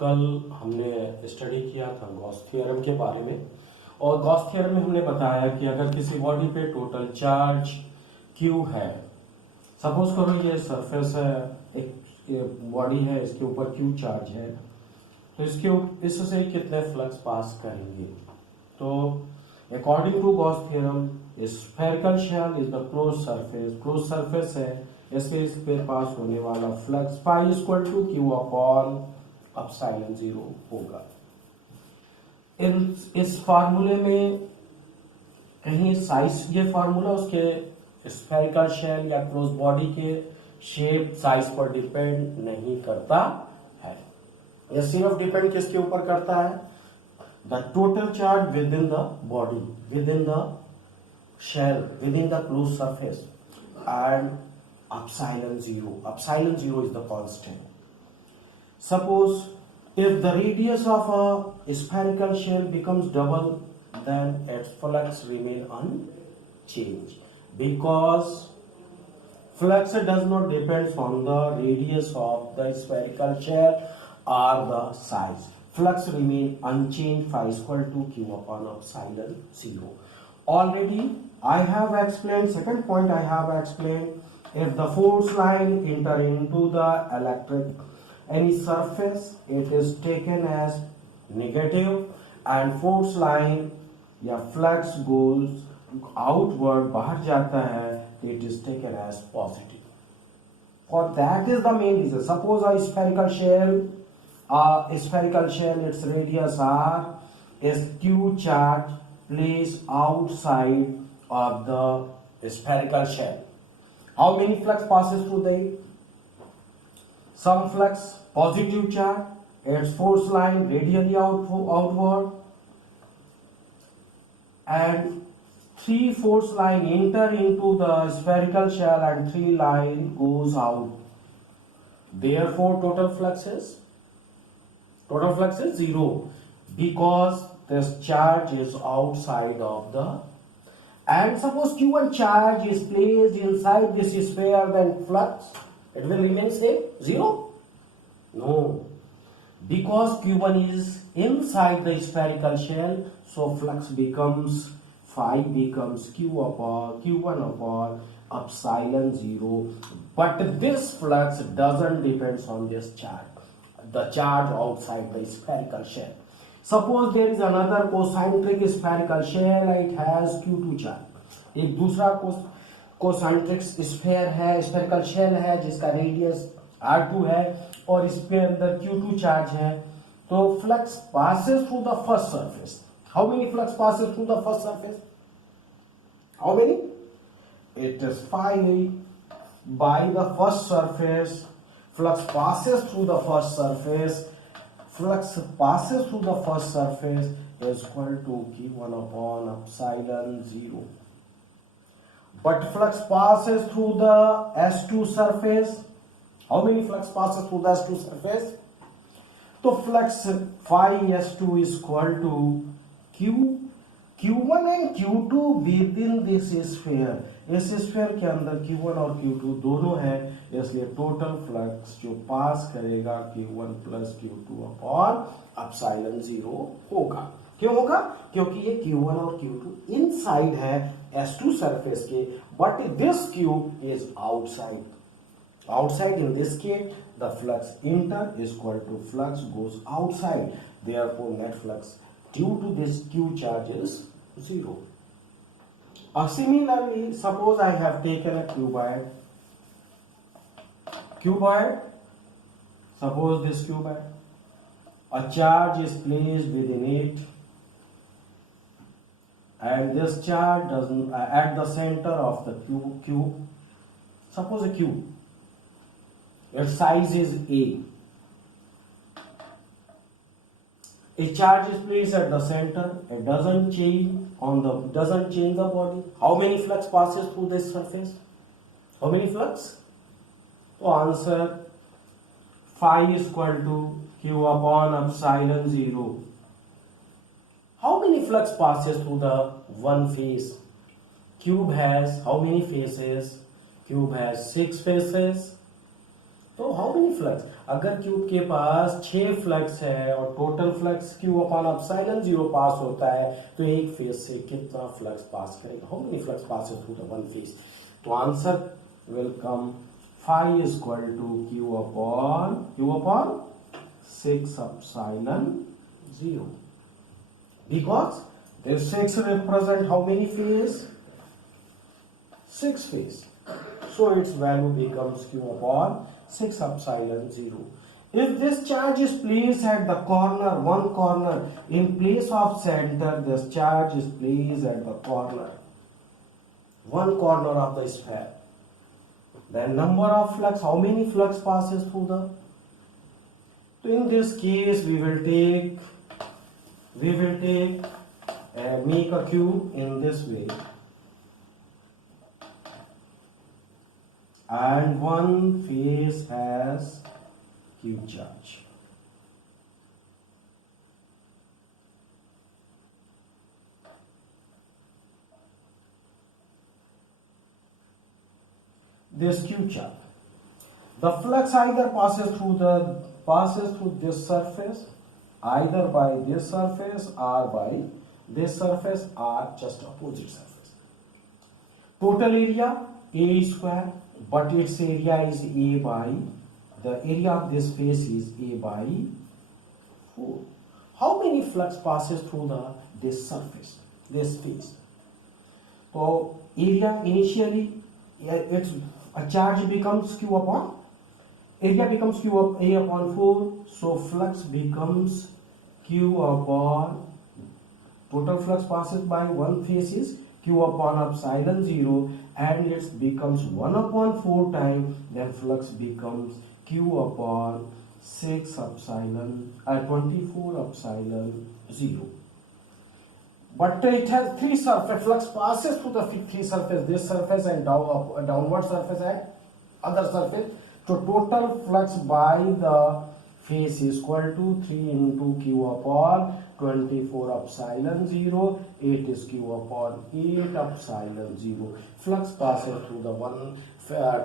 कल हमने स्टडी किया था गॉस थ्योरम के बारे में। और गॉस थ्योरम में हमने बताया कि अगर किसी बॉडी पे टोटल चार्ज क्यू है, सपोज करो ये सरफेस है, एक बॉडी है, इसके ऊपर क्यू चार्ज है, तो इससे कितने फ्लक्स पास करेंगे। तो according to Gauss theorem spherical shell is the close surface है, इसलिए इस पे पास होने वाला flux phi equal to q upon epsilon 0 होगा। इस फार्मूले में कहीं साइज, ये फार्मूला उसके स्फेरिकल शेल या क्लोज बॉडी के शेप साइज पर डिपेंड नहीं करता है, यह सिर्फ डिपेंड किसके ऊपर करता है, the total charge within the body, within the shell, within the close surface and epsilon 0. Epsilon 0 is the constant. Suppose if the radius of a spherical shell becomes double, then its flux remain unchanged because flux does not depend on the radius of the spherical shell or the size. Flux remain unchanged phi equal to q upon epsilon 0. Already I have explained, second point I have explained, if the force line enter into the electric any surface, it is taken as negative, and force line या flux goes outward, बाहर जाता है, it is taken as positive. For that is the main reason. Suppose a spherical shell, its radius r is q charge placed outside of the spherical shell. How many flux passes through the some flux positive charge, its force line radially outward, and 3 force line enter into the spherical shell and 3 line goes out. Therefore total flux is 0 because this charge is outside of the. And suppose Q1 charge is placed inside this sphere, then flux, it will remain same, 0? No, because Q1 is inside the spherical shell, so flux becomes, phi becomes Q1 upon epsilon 0. But this flux doesn't depend on this charge, the charge outside the spherical shell. Suppose there is another concentric spherical shell, it has Q2 charge. एक दूसरा concentric sphere है, spherical shell है जिसका radius R2 है और इसके अंदर Q2 charge है, तो flux passes through the first surface. How many flux passes through the first surface? How many? It is phi by the first surface. Flux passes through the first surface. Flux passes through the first surface is equal to Q1 upon epsilon 0. But flux passes through the S2 surface. How many flux passes through the S2 surface? So flux phi S2 is equal to Q1 and Q2 within this sphere. इस sphere के अंदर Q1 और Q2 दोनों है, इसलिए total flux जो पास करेगा Q1 plus Q2 upon epsilon 0 होगा। क्यों होगा? क्योंकि ये Q1 और Q2 इनसाइड है S2 सरफेस के, but this Q is outside. Outside in this case, the flux enter is equal to flux goes outside. Therefore, net flux due to this Q charge is 0. Similarly, suppose I have taken a cuboid. Suppose this cuboid, a charge is placed within it, and this charge doesn't at the center of the cube. Suppose a cube. Its size is A. A charge is placed at the center. It doesn't change the body. How many flux passes through this surface? How many flux? So answer phi is equal to Q upon epsilon 0. How many flux passes through the one face? Cube has how many faces? Cube has 6 faces. तो how many flux, अगर cube के पास 6 flux है और total flux Q upon epsilon 0 पास होता है, तो एक phase से कितना फ्लक्स पास करेगा, how many flux passes through the one phase. तो answer will come phi is equal to q upon 6 epsilon 0, because this 6 represent how many phase, 6 phase. So its value becomes q upon 6 epsilon 0. If this charge is placed at the corner, one corner, in place of center, this charge is placed at the corner, one corner of the sphere. Then number of flux, how many flux passes through the? So in this case, we will take make a cube in this way, and one face has q charge. This q charge. The flux either passes through this surface, either by this surface or by this surface, or just opposite surface. Total area A square, but its area is A by, the area of this face is A by 4. How many flux passes through this surface, this face? So area initially, it's a charge becomes q upon, area becomes q up A upon 4, so flux becomes q upon, total flux passes by one face is q upon epsilon 0, and it becomes 1 upon 4 times, then flux becomes q upon 6 epsilon 24 epsilon 0. But it has 3 surface, flux passes through the 3 surface, this surface and downward surface and other surface. So total flux by the face is equal to 3 into q upon 24 epsilon 0, 8 is q upon 8 epsilon 0. Flux passes through the one,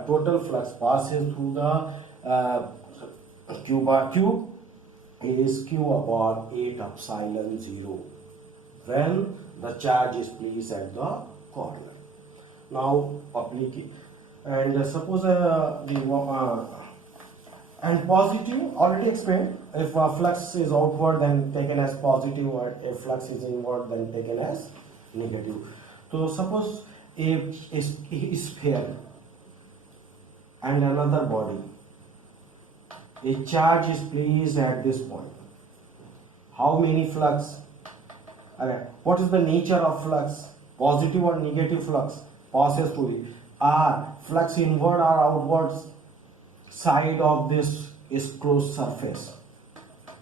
total flux passes through the q bar cube is q upon 8 epsilon 0, when the charge is placed at the corner. Now apply, and suppose and positive, already explained, if flux is outward then taken as positive, or if flux is inward then taken as negative. So suppose a sphere and another body, a charge is placed at this point. How many flux? What is the nature of flux? Positive or negative flux passes through it. Flux inward or outward side of this is closed surface.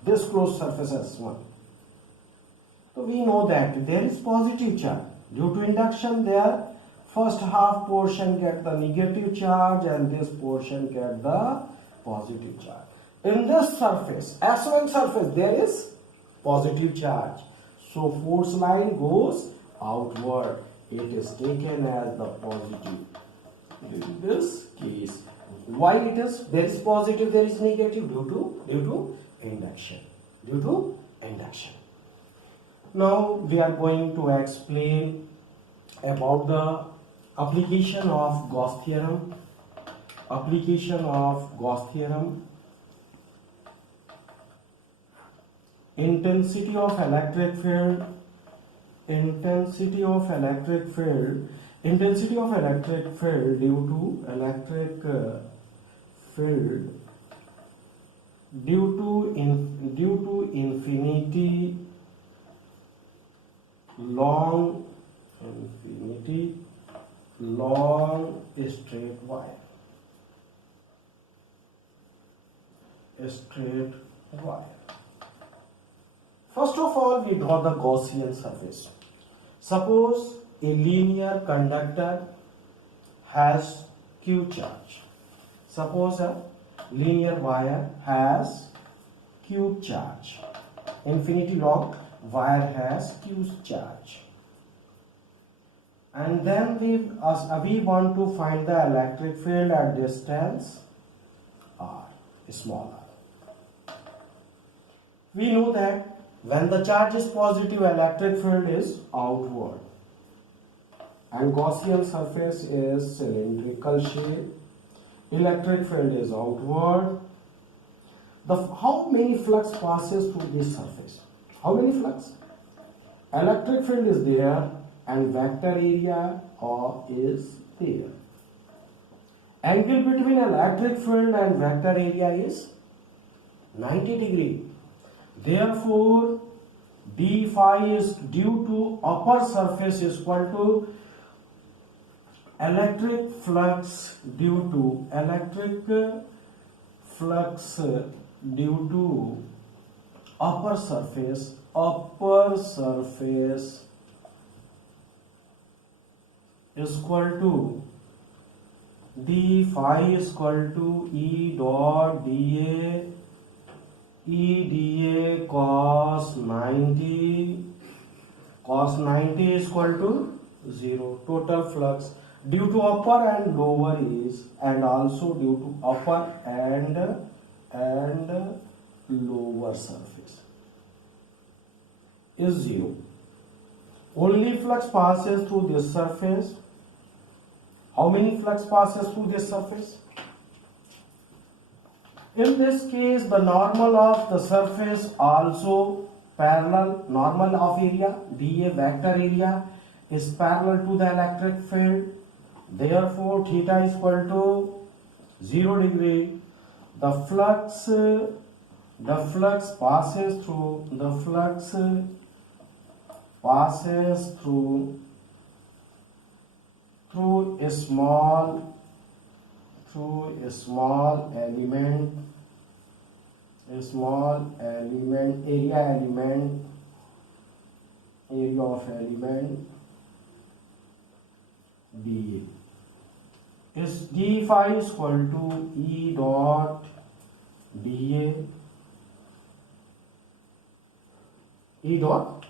This closed surface has one. So we know that there is positive charge. Due to induction, there first half portion get the negative charge and this portion get the positive charge. In this surface, S1 surface, there is positive charge. So force line goes outward. It is taken as the positive. In this case, why it is? There is positive, there is negative due to induction. Due to induction. Now we are going to explain about the application of Gauss theorem. Application of Gauss theorem. Intensity of electric field. Intensity of electric field. Intensity of electric field due to electric field due to infinity long straight wire. Straight wire. First of all, we draw the Gaussian surface. Suppose a linear conductor has Q charge. Suppose a linear wire has Q charge. Infinity long wire has Q charge. And then we want to find the electric field at distance R. smaller. We know that when the charge is positive, electric field is outward and Gaussian surface is cylindrical shape. Electric field is outward. How many flux passes through this surface? How many flux? Electric field is there and vector area is there. Angle between electric field and vector area is 90 degree. Therefore, d phi is due to upper surface is equal to electric flux due to upper surface is equal to d phi is equal to E dot dA cos 90 is equal to 0. Total flux due to upper and lower is, and also due to upper and lower surface is 0. Only flux passes through this surface. How many flux passes through this surface? In this case, the normal of the surface also parallel, normal of area, dA vector area is parallel to the electric field. Therefore, theta is equal to 0 degree. The flux passes through a small element area of element dA is d phi is equal to E dot dA E dot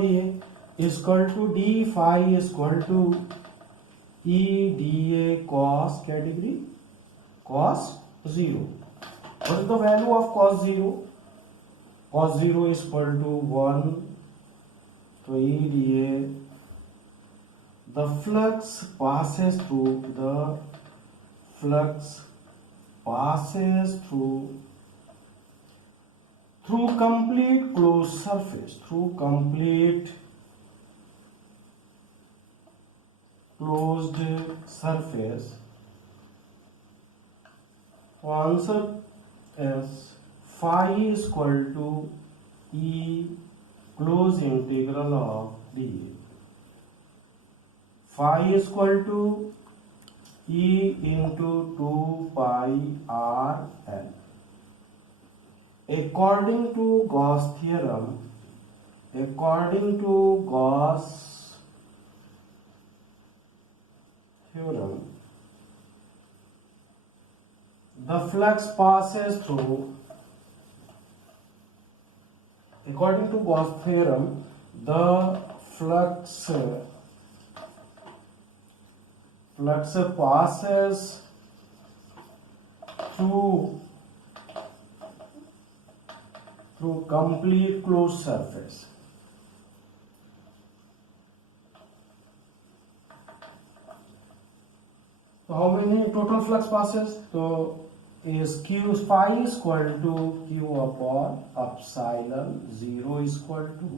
dA is equal to d phi is equal to E dA cos क्या degree? Cos 0. What is the value of cos 0? Cos 0 is equal to 1. So E dA, the flux passes through complete closed surface, closed surface. So answer is phi is equal to E close integral of dA. Phi is equal to E into 2 pi r L. According to Gauss theorem, the flux passes through. According to Gauss theorem, the flux passes through complete closed surface. So how many total flux passes? So is q phi is equal to q upon epsilon 0 is equal to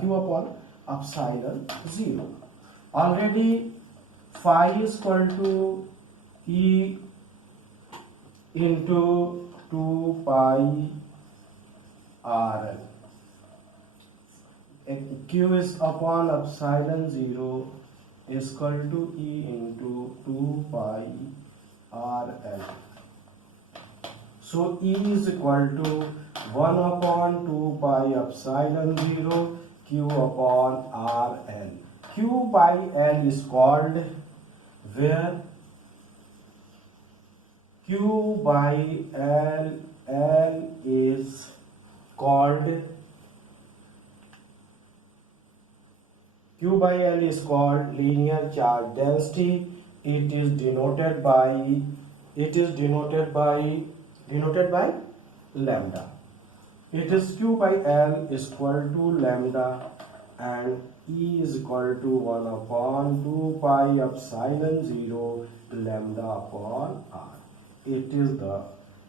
q upon epsilon 0. Already phi is equal to E into 2 pi r. Q is upon epsilon 0 is equal to E into 2 pi RL. So E is equal to 1 upon 2 pi epsilon 0 Q upon RL. Q by L is called where Q by L is called Q Q by L is called linear charge density. It is denoted by lambda. It is Q by L is equal to lambda, and E is equal to 1 upon 2 pi epsilon 0 lambda upon R. It is the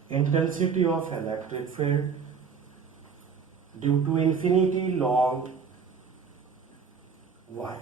intensity of electric field due to infinity long wire.